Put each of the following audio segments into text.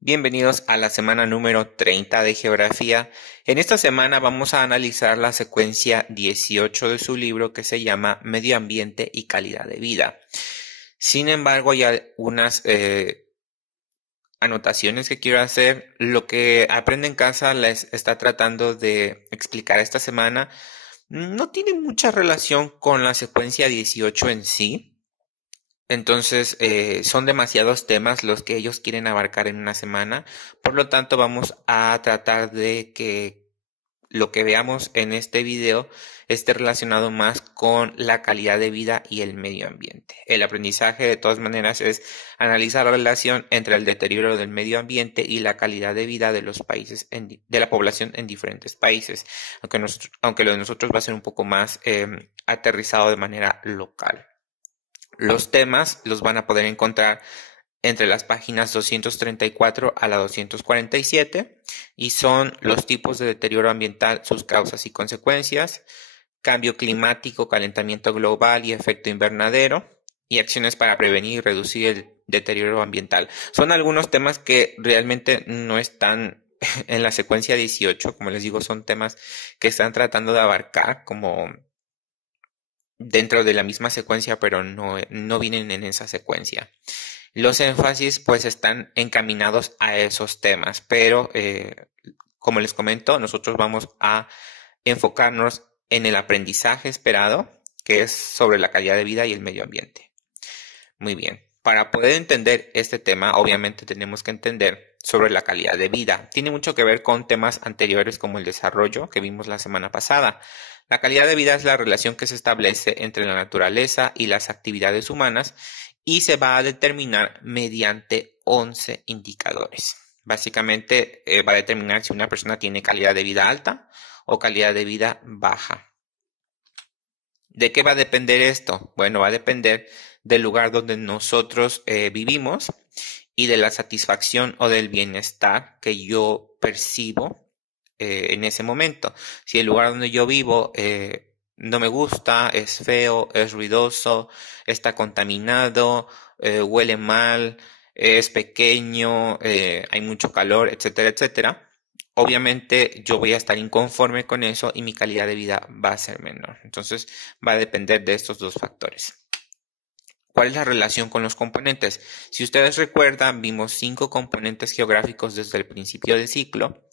Bienvenidos a la semana número 30 de Geografía. En esta semana vamos a analizar la secuencia 18 de su libro que se llama Medio Ambiente y Calidad de Vida. Sin embargo, hay algunas anotaciones que quiero hacer. Lo que Aprende en Casa les está tratando de explicar esta semana no tiene mucha relación con la secuencia 18 en sí. Entonces, son demasiados temas los que ellos quieren abarcar en una semana. Por lo tanto, vamos a tratar de que lo que veamos en este video esté relacionado más con la calidad de vida y el medio ambiente. El aprendizaje, de todas maneras, es analizar la relación entre el deterioro del medio ambiente y la calidad de vida de los países, de la población en diferentes países. Aunque lo de nosotros va a ser un poco más aterrizado de manera local. Los temas los van a poder encontrar entre las páginas 234 a la 247 y son los tipos de deterioro ambiental, sus causas y consecuencias, cambio climático, calentamiento global y efecto invernadero y acciones para prevenir y reducir el deterioro ambiental. Son algunos temas que realmente no están en la secuencia 18, como les digo, son temas que están tratando de abarcar como dentro de la misma secuencia, pero no vienen en esa secuencia. Los énfasis pues están encaminados a esos temas, pero como les comento, nosotros vamos a enfocarnos en el aprendizaje esperado, que es sobre la calidad de vida y el medio ambiente. Muy bien, para poder entender este tema, obviamente tenemos que entender sobre la calidad de vida. Tiene mucho que ver con temas anteriores como el desarrollo que vimos la semana pasada. La calidad de vida es la relación que se establece entre la naturaleza y las actividades humanas y se va a determinar mediante 11 indicadores. Básicamente va a determinar si una persona tiene calidad de vida alta o calidad de vida baja. ¿De qué va a depender esto? Bueno, va a depender del lugar donde nosotros vivimos y de la satisfacción o del bienestar que yo percibo en ese momento. Si el lugar donde yo vivo no me gusta, es feo, es ruidoso, está contaminado, huele mal, es pequeño, hay mucho calor, etcétera, etcétera, obviamente yo voy a estar inconforme con eso y mi calidad de vida va a ser menor. Entonces va a depender de estos dos factores. ¿Cuál es la relación con los componentes? Si ustedes recuerdan, vimos 5 componentes geográficos desde el principio del ciclo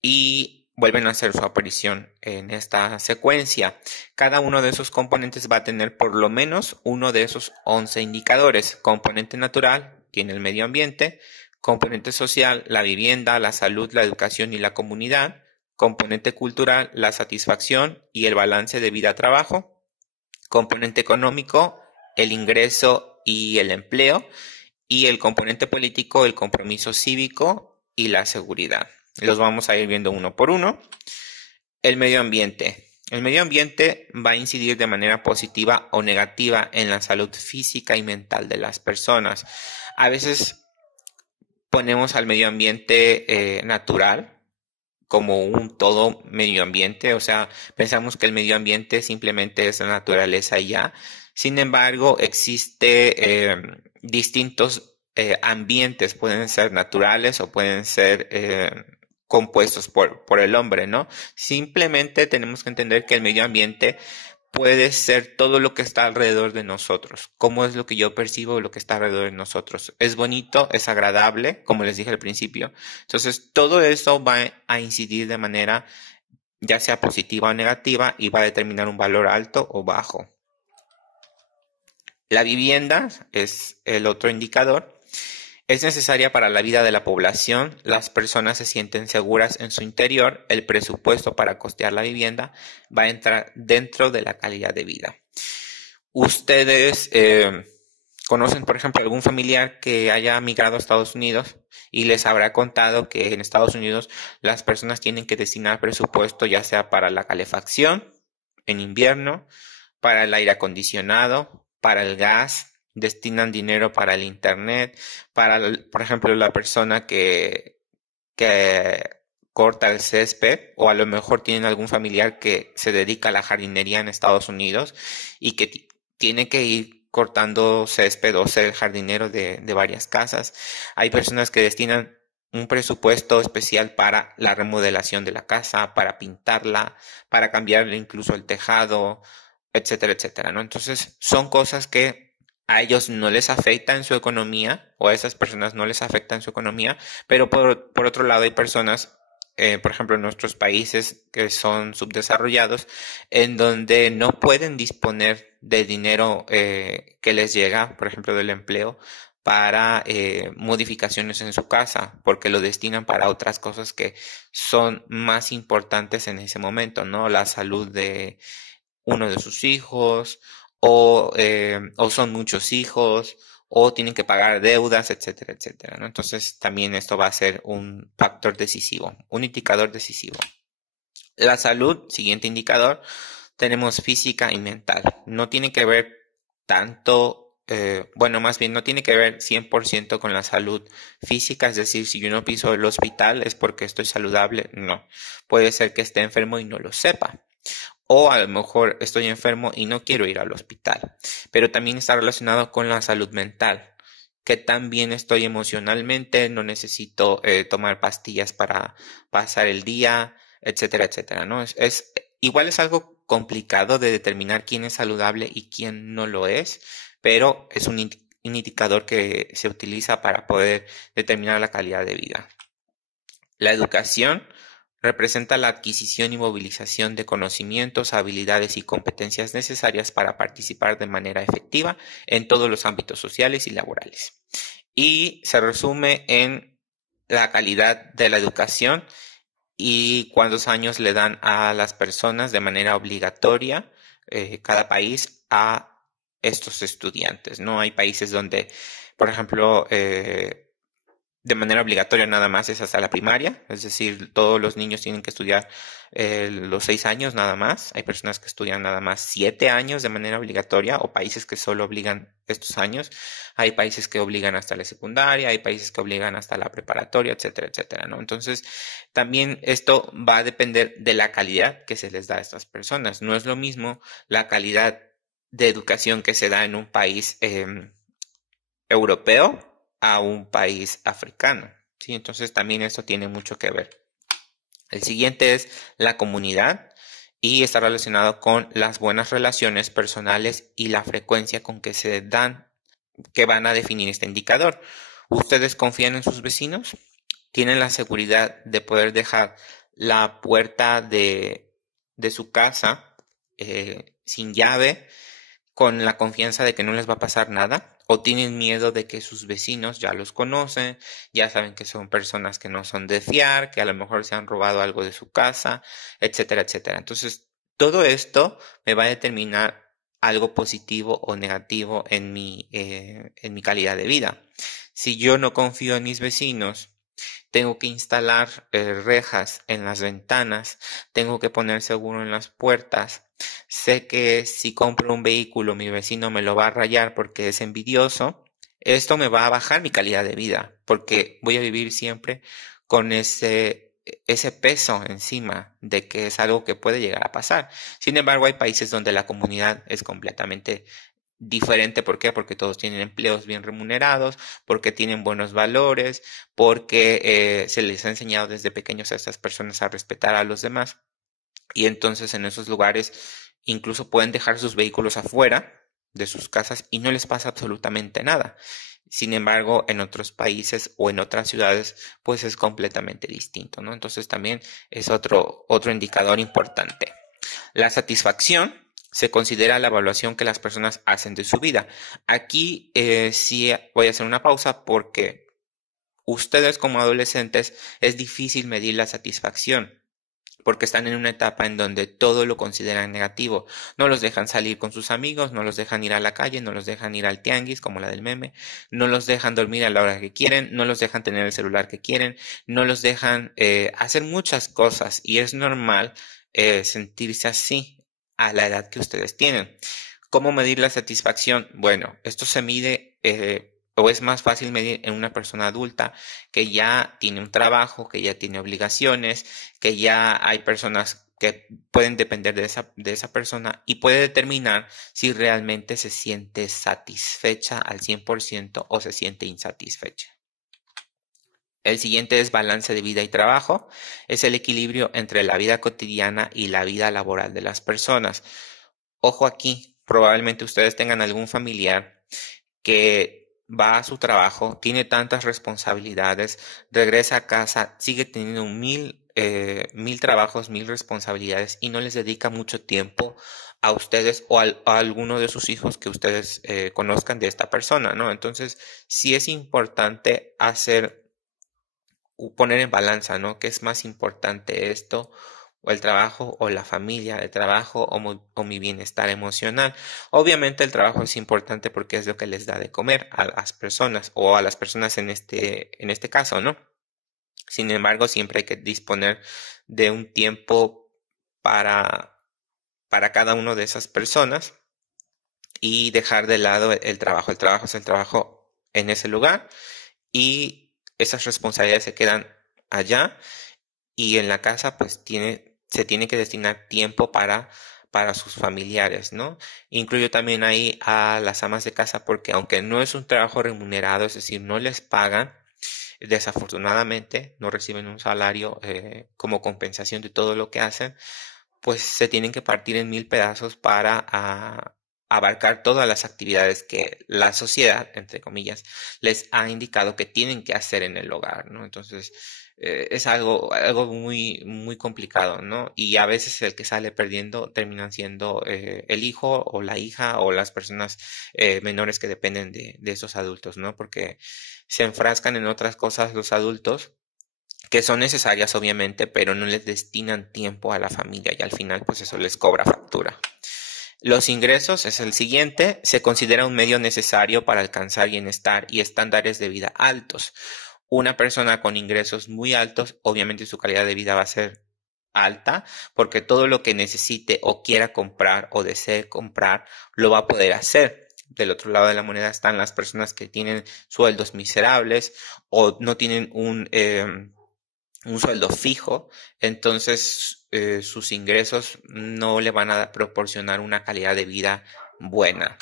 y vuelven a hacer su aparición en esta secuencia. Cada uno de esos componentes va a tener por lo menos uno de esos 11 indicadores. Componente natural tiene el medio ambiente, componente social, la vivienda, la salud, la educación y la comunidad, componente cultural, la satisfacción y el balance de vida-trabajo, componente económico, el ingreso y el empleo, y el componente político, el compromiso cívico y la seguridad. Los vamos a ir viendo uno por uno. El medio ambiente. El medio ambiente va a incidir de manera positiva o negativa en la salud física y mental de las personas. A veces ponemos al medio ambiente natural como un todo medio ambiente, o sea, pensamos que el medio ambiente simplemente es la naturaleza y ya. Sin embargo, existe distintos ambientes, pueden ser naturales o pueden ser compuestos por el hombre, ¿no? Simplemente tenemos que entender que el medio ambiente puede ser todo lo que está alrededor de nosotros. ¿Cómo es lo que yo percibo lo que está alrededor de nosotros? ¿Es bonito? ¿Es agradable? Como les dije al principio. Entonces, todo eso va a incidir de manera ya sea positiva o negativa y va a determinar un valor alto o bajo. La vivienda es el otro indicador. Es necesaria para la vida de la población, las personas se sienten seguras en su interior, el presupuesto para costear la vivienda va a entrar dentro de la calidad de vida. Ustedes conocen, por ejemplo, algún familiar que haya migrado a Estados Unidos y les habrá contado que en Estados Unidos las personas tienen que destinar presupuesto ya sea para la calefacción en invierno, para el aire acondicionado, para el gas, destinan dinero para el internet, para, por ejemplo, la persona que que corta el césped, o a lo mejor tienen algún familiar que se dedica a la jardinería en Estados Unidos y que tiene que ir cortando césped o ser el jardinero de varias casas. Hay personas que destinan un presupuesto especial para la remodelación de la casa, para pintarla, para cambiarle incluso el tejado, etcétera, etcétera, ¿no? Entonces, son cosas que a ellos no les afecta en su economía, o a esas personas no les afecta en su economía, pero por otro lado hay personas, por ejemplo, en nuestros países que son subdesarrollados, en donde no pueden disponer de dinero que les llega, por ejemplo, del empleo, para modificaciones en su casa, porque lo destinan para otras cosas que son más importantes en ese momento, ¿no? La salud de uno de sus hijos, o son muchos hijos, o tienen que pagar deudas, etcétera, etcétera, ¿no? Entonces también esto va a ser un factor decisivo, un indicador decisivo. La salud, siguiente indicador, tenemos física y mental. No tiene que ver tanto, bueno, más bien no tiene que ver 100% con la salud física, es decir, si yo no piso el hospital es porque estoy saludable, no. Puede ser que esté enfermo y no lo sepa. O a lo mejor estoy enfermo y no quiero ir al hospital. Pero también está relacionado con la salud mental. Que tan bien estoy emocionalmente, no necesito tomar pastillas para pasar el día, etcétera, etcétera, ¿no? Igual es algo complicado de determinar quién es saludable y quién no lo es, pero es un indicador que se utiliza para poder determinar la calidad de vida. La educación representa la adquisición y movilización de conocimientos, habilidades y competencias necesarias para participar de manera efectiva en todos los ámbitos sociales y laborales. Y se resume en la calidad de la educación y cuántos años le dan a las personas de manera obligatoria, cada país, a estos estudiantes, ¿no? Hay países donde, por ejemplo, de manera obligatoria nada más es hasta la primaria, es decir, todos los niños tienen que estudiar los 6 años nada más. Hay personas que estudian nada más 7 años de manera obligatoria, o países que solo obligan estos años. Hay países que obligan hasta la secundaria, hay países que obligan hasta la preparatoria, etcétera, etcétera, ¿no? Entonces, también esto va a depender de la calidad que se les da a estas personas. No es lo mismo la calidad de educación que se da en un país europeo a un país africano, ¿sí? Entonces también eso tiene mucho que ver. El siguiente es la comunidad y está relacionado con las buenas relaciones personales y la frecuencia con que se dan, que van a definir este indicador. ¿Ustedes confían en sus vecinos? ¿Tienen la seguridad de poder dejar la puerta de su casa sin llave, con la confianza de que no les va a pasar nada? ¿O tienen miedo de que sus vecinos ya los conocen, ya saben que son personas que no son de fiar, que a lo mejor se han robado algo de su casa, etcétera, etcétera? Entonces, todo esto me va a determinar algo positivo o negativo en mi calidad de vida. Si yo no confío en mis vecinos, tengo que instalar rejas en las ventanas, tengo que poner seguro en las puertas. Sé que si compro un vehículo mi vecino me lo va a rayar porque es envidioso. Esto me va a bajar mi calidad de vida porque voy a vivir siempre con ese peso encima de que es algo que puede llegar a pasar. Sin embargo, hay países donde la comunidad es completamente diferente. ¿Por qué? Porque todos tienen empleos bien remunerados, porque tienen buenos valores, porque se les ha enseñado desde pequeños a estas personas a respetar a los demás. Y entonces en esos lugares incluso pueden dejar sus vehículos afuera de sus casas y no les pasa absolutamente nada. Sin embargo, en otros países o en otras ciudades, pues es completamente distinto, ¿no? Entonces también es otro indicador importante. La satisfacción se considera la evaluación que las personas hacen de su vida. Aquí sí voy a hacer una pausa porque ustedes como adolescentes es difícil medir la satisfacción, porque están en una etapa en donde todo lo consideran negativo. No los dejan salir con sus amigos, no los dejan ir a la calle, no los dejan ir al tianguis, como la del meme, no los dejan dormir a la hora que quieren, no los dejan tener el celular que quieren, no los dejan hacer muchas cosas, y es normal sentirse así a la edad que ustedes tienen. ¿Cómo medir la satisfacción? Bueno, esto se mide o es más fácil medir en una persona adulta que ya tiene un trabajo, que ya tiene obligaciones, que ya hay personas que pueden depender de esa persona y puede determinar si realmente se siente satisfecha al 100% o se siente insatisfecha. El siguiente es balance de vida y trabajo. Es el equilibrio entre la vida cotidiana y la vida laboral de las personas. Ojo aquí, probablemente ustedes tengan algún familiar que va a su trabajo, tiene tantas responsabilidades, regresa a casa, sigue teniendo mil trabajos, mil responsabilidades y no les dedica mucho tiempo a ustedes o a alguno de sus hijos que ustedes conozcan de esta persona, ¿no? Entonces, sí es importante poner en balanza, ¿no? ¿Qué es más importante esto? O el trabajo o la familia, el trabajo o mi bienestar emocional. Obviamente el trabajo es importante porque es lo que les da de comer a las personas o a las personas en este caso, ¿no? Sin embargo, siempre hay que disponer de un tiempo para cada una de esas personas y dejar de lado el trabajo. El trabajo es el trabajo en ese lugar y esas responsabilidades se quedan allá y en la casa pues se tiene que destinar tiempo para sus familiares, ¿no? Incluyo también ahí a las amas de casa porque aunque no es un trabajo remunerado, es decir, no les pagan, desafortunadamente no reciben un salario como compensación de todo lo que hacen, pues se tienen que partir en mil pedazos para abarcar todas las actividades que la sociedad, entre comillas, les ha indicado que tienen que hacer en el hogar, ¿no? Entonces, es algo muy, muy complicado, ¿no? Y a veces el que sale perdiendo terminan siendo el hijo o la hija o las personas menores que dependen de esos adultos, ¿no? Porque se enfrascan en otras cosas los adultos que son necesarias obviamente, pero no les destinan tiempo a la familia y al final pues eso les cobra factura. Los ingresos es el siguiente, se considera un medio necesario para alcanzar bienestar y estándares de vida altos. Una persona con ingresos muy altos, obviamente su calidad de vida va a ser alta, porque todo lo que necesite o quiera comprar o desee comprar, lo va a poder hacer. Del otro lado de la moneda están las personas que tienen sueldos miserables o no tienen un sueldo fijo, entonces sus ingresos no le van a proporcionar una calidad de vida buena.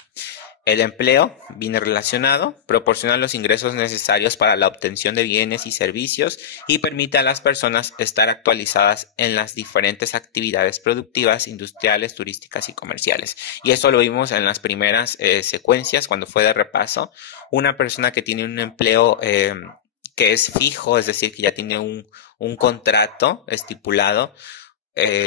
El empleo viene relacionado, proporciona los ingresos necesarios para la obtención de bienes y servicios y permite a las personas estar actualizadas en las diferentes actividades productivas, industriales, turísticas y comerciales. Y eso lo vimos en las primeras secuencias cuando fue de repaso. Una persona que tiene un empleo que es fijo, es decir, que ya tiene un contrato estipulado,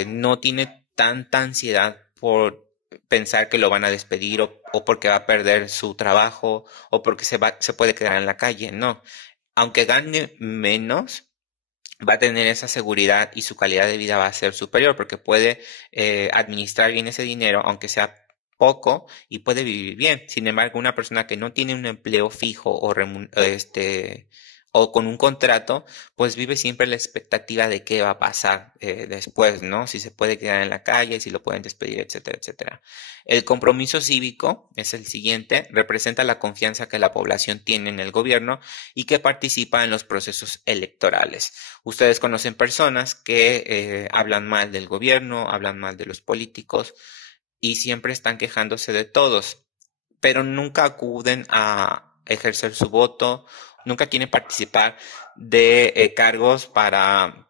no tiene tanta ansiedad por pensar que lo van a despedir o porque va a perder su trabajo o porque se puede quedar en la calle. No, aunque gane menos, va a tener esa seguridad y su calidad de vida va a ser superior porque puede administrar bien ese dinero, aunque sea poco, y puede vivir bien. Sin embargo, una persona que no tiene un empleo fijo o con un contrato, pues vive siempre la expectativa de qué va a pasar después, ¿no? Si se puede quedar en la calle, si lo pueden despedir, etcétera, etcétera. El compromiso cívico es el siguiente, representa la confianza que la población tiene en el gobierno y que participa en los procesos electorales. Ustedes conocen personas que hablan mal del gobierno, hablan mal de los políticos y siempre están quejándose de todos, pero nunca acuden a ejercer su voto, nunca quieren participar de cargos para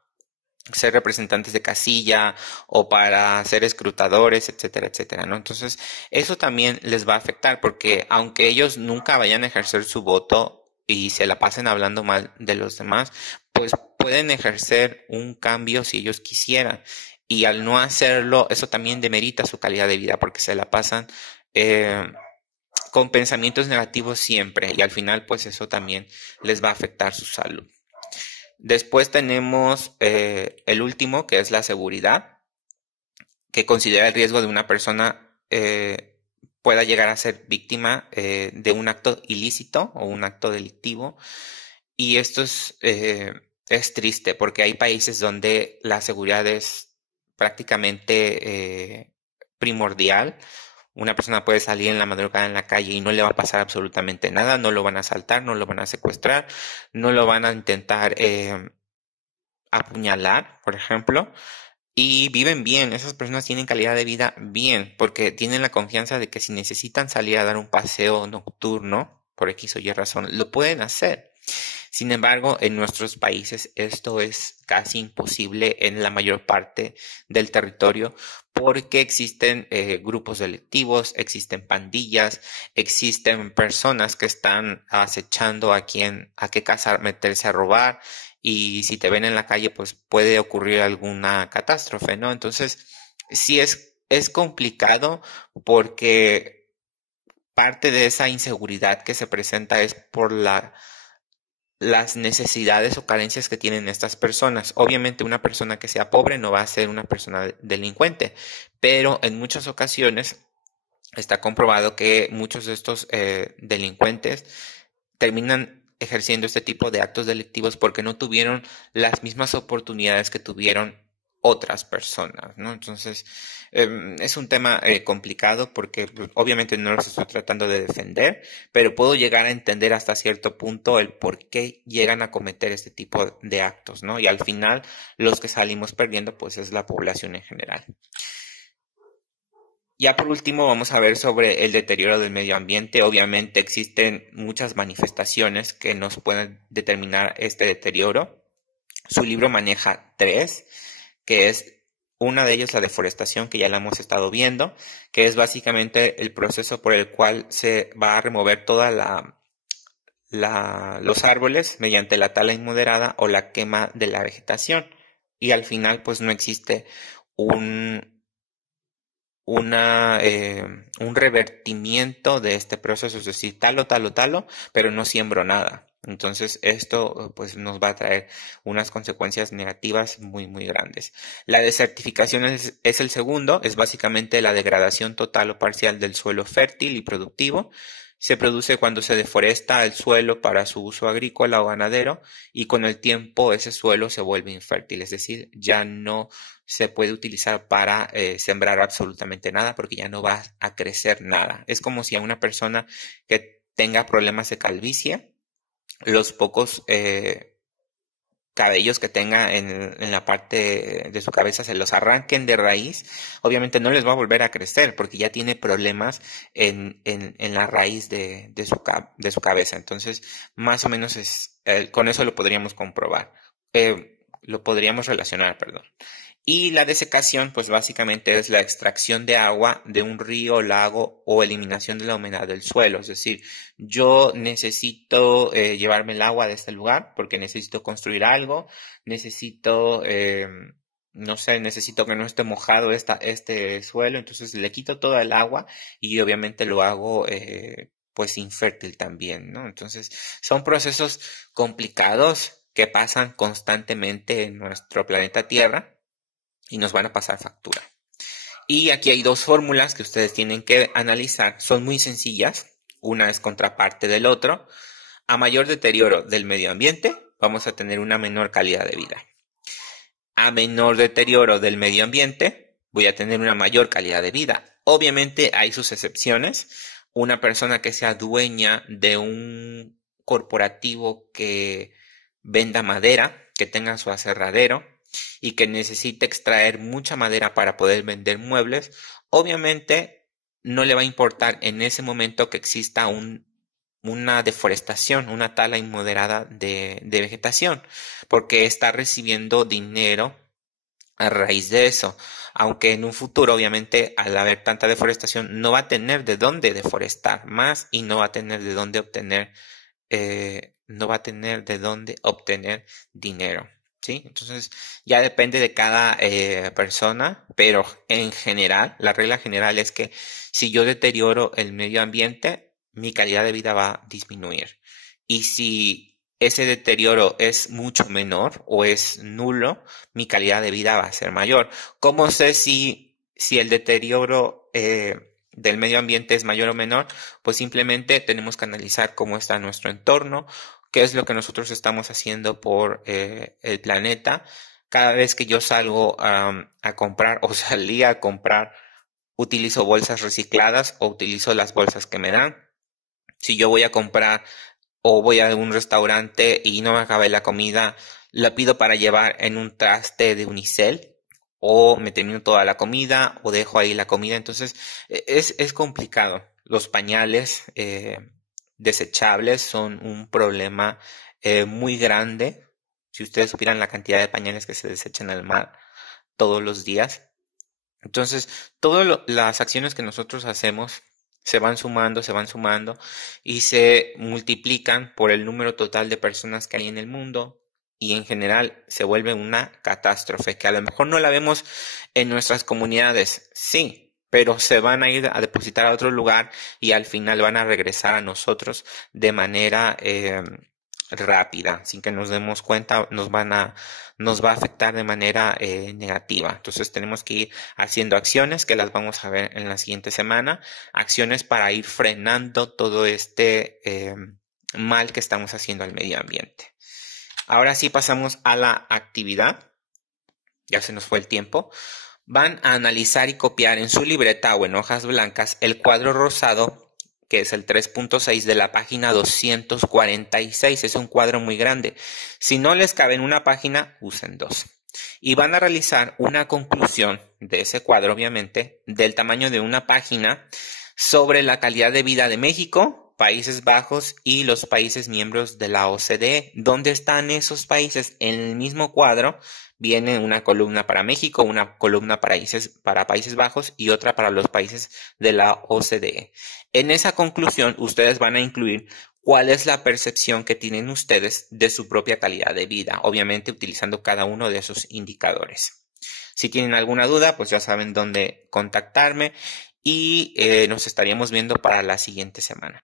ser representantes de casilla o para ser escrutadores, etcétera, etcétera, ¿no? Entonces, eso también les va a afectar porque aunque ellos nunca vayan a ejercer su voto y se la pasen hablando mal de los demás, pues pueden ejercer un cambio si ellos quisieran. Y al no hacerlo, eso también demerita su calidad de vida porque se la pasan con pensamientos negativos siempre y al final pues eso también les va a afectar su salud. Después tenemos el último, que es la seguridad, que considera el riesgo de una persona pueda llegar a ser víctima de un acto ilícito o un acto delictivo. Y esto es triste porque hay países donde la seguridad es prácticamente primordial. Una persona puede salir en la madrugada en la calle y no le va a pasar absolutamente nada, no lo van a asaltar, no lo van a secuestrar, no lo van a intentar apuñalar, por ejemplo, y viven bien. Esas personas tienen calidad de vida bien, porque tienen la confianza de que si necesitan salir a dar un paseo nocturno, por X o Y razón, lo pueden hacer. Sin embargo, en nuestros países esto es casi imposible en la mayor parte del territorio porque existen grupos delictivos, existen pandillas, existen personas que están acechando a qué casa meterse a robar y si te ven en la calle pues puede ocurrir alguna catástrofe, ¿no? Entonces, sí es complicado porque parte de esa inseguridad que se presenta es por las necesidades o carencias que tienen estas personas. Obviamente una persona que sea pobre no va a ser una persona delincuente, pero en muchas ocasiones está comprobado que muchos de estos delincuentes terminan ejerciendo este tipo de actos delictivos porque no tuvieron las mismas oportunidades que tuvieron otras personas, ¿no? Entonces, es un tema complicado porque pues, obviamente no los estoy tratando de defender, pero puedo llegar a entender hasta cierto punto el por qué llegan a cometer este tipo de actos, ¿no? Y al final, los que salimos perdiendo, pues es la población en general. Ya por último vamos a ver sobre el deterioro del medio ambiente. Obviamente existen muchas manifestaciones que nos pueden determinar este deterioro. Su libro maneja tres, que es una de ellas la deforestación, que ya la hemos estado viendo, que es básicamente el proceso por el cual se va a remover toda los árboles mediante la tala inmoderada o la quema de la vegetación. Y al final pues no existe un un revertimiento de este proceso, es decir, talo, pero no siembro nada. Entonces esto pues nos va a traer unas consecuencias negativas muy grandes. La desertificación es el segundo, es básicamente la degradación total o parcial del suelo fértil y productivo. Se produce cuando se deforesta el suelo para su uso agrícola o ganadero y con el tiempo ese suelo se vuelve infértil, es decir, ya no se puede utilizar para sembrar absolutamente nada porque ya no va a crecer nada. Es como si a una persona que tenga problemas de calvicie, los pocos cabellos que tenga en la parte de su cabeza se los arranquen de raíz, obviamente no les va a volver a crecer porque ya tiene problemas en la raíz de su cabeza. Entonces, más o menos con eso lo podríamos comprobar, lo podríamos relacionar, perdón. Y la desecación, pues básicamente es la extracción de agua de un río, lago o eliminación de la humedad del suelo. Es decir, yo necesito llevarme el agua de este lugar porque necesito construir algo, necesito, no sé, necesito que no esté mojado este suelo, entonces le quito toda el agua y obviamente lo hago pues infértil también, ¿no? Entonces son procesos complicados que pasan constantemente en nuestro planeta Tierra y nos van a pasar factura. Y aquí hay dos fórmulas que ustedes tienen que analizar. Son muy sencillas. Una es contraparte del otro. A mayor deterioro del medio ambiente, vamos a tener una menor calidad de vida. A menor deterioro del medio ambiente, voy a tener una mayor calidad de vida. Obviamente hay sus excepciones. Una persona que sea dueña de un corporativo que venda madera, que tenga su aserradero y que necesite extraer mucha madera para poder vender muebles, obviamente no le va a importar en ese momento que exista una deforestación, una tala inmoderada de vegetación, porque está recibiendo dinero a raíz de eso. Aunque en un futuro, obviamente, al haber tanta deforestación, no va a tener de dónde deforestar más y no va a tener de dónde obtener, no va a tener de dónde obtener dinero. ¿Sí? Entonces ya depende de cada persona, pero en general, la regla general es que si yo deterioro el medio ambiente, mi calidad de vida va a disminuir. Y si ese deterioro es mucho menor o es nulo, mi calidad de vida va a ser mayor. ¿Cómo sé si el deterioro del medio ambiente es mayor o menor? Pues simplemente tenemos que analizar cómo está nuestro entorno, qué es lo que nosotros estamos haciendo por el planeta. Cada vez que yo salgo a comprar o salía a comprar utilizo bolsas recicladas o utilizo las bolsas que me dan. Si yo voy a comprar o voy a un restaurante y no me acabé la comida, la pido para llevar en un traste de unicel o me termino toda la comida o dejo ahí la comida. Entonces es complicado. Los pañales desechables son un problema muy grande. Si ustedes supieran la cantidad de pañales que se desechan al mar todos los días. Entonces, todas las acciones que nosotros hacemos se van sumando y se multiplican por el número total de personas que hay en el mundo y en general se vuelve una catástrofe que a lo mejor no la vemos en nuestras comunidades, sí, pero se van a ir a depositar a otro lugar y al final van a regresar a nosotros de manera rápida, sin que nos demos cuenta, nos va a afectar de manera negativa. Entonces tenemos que ir haciendo acciones que las vamos a ver en la siguiente semana, acciones para ir frenando todo este mal que estamos haciendo al medio ambiente. Ahora sí pasamos a la actividad. Ya se nos fue el tiempo. Van a analizar y copiar en su libreta o en hojas blancas el cuadro rosado, que es el 3.6 de la página 246. Es un cuadro muy grande. Si no les cabe en una página, usen dos. Y van a realizar una conclusión de ese cuadro, obviamente, del tamaño de una página sobre la calidad de vida de México, Países Bajos y los países miembros de la OCDE. ¿Dónde están esos países? En el mismo cuadro viene una columna para México, una columna para Países Bajos y otra para los países de la OCDE. En esa conclusión, ustedes van a incluir cuál es la percepción que tienen ustedes de su propia calidad de vida, obviamente utilizando cada uno de esos indicadores. Si tienen alguna duda, pues ya saben dónde contactarme y nos estaríamos viendo para la siguiente semana.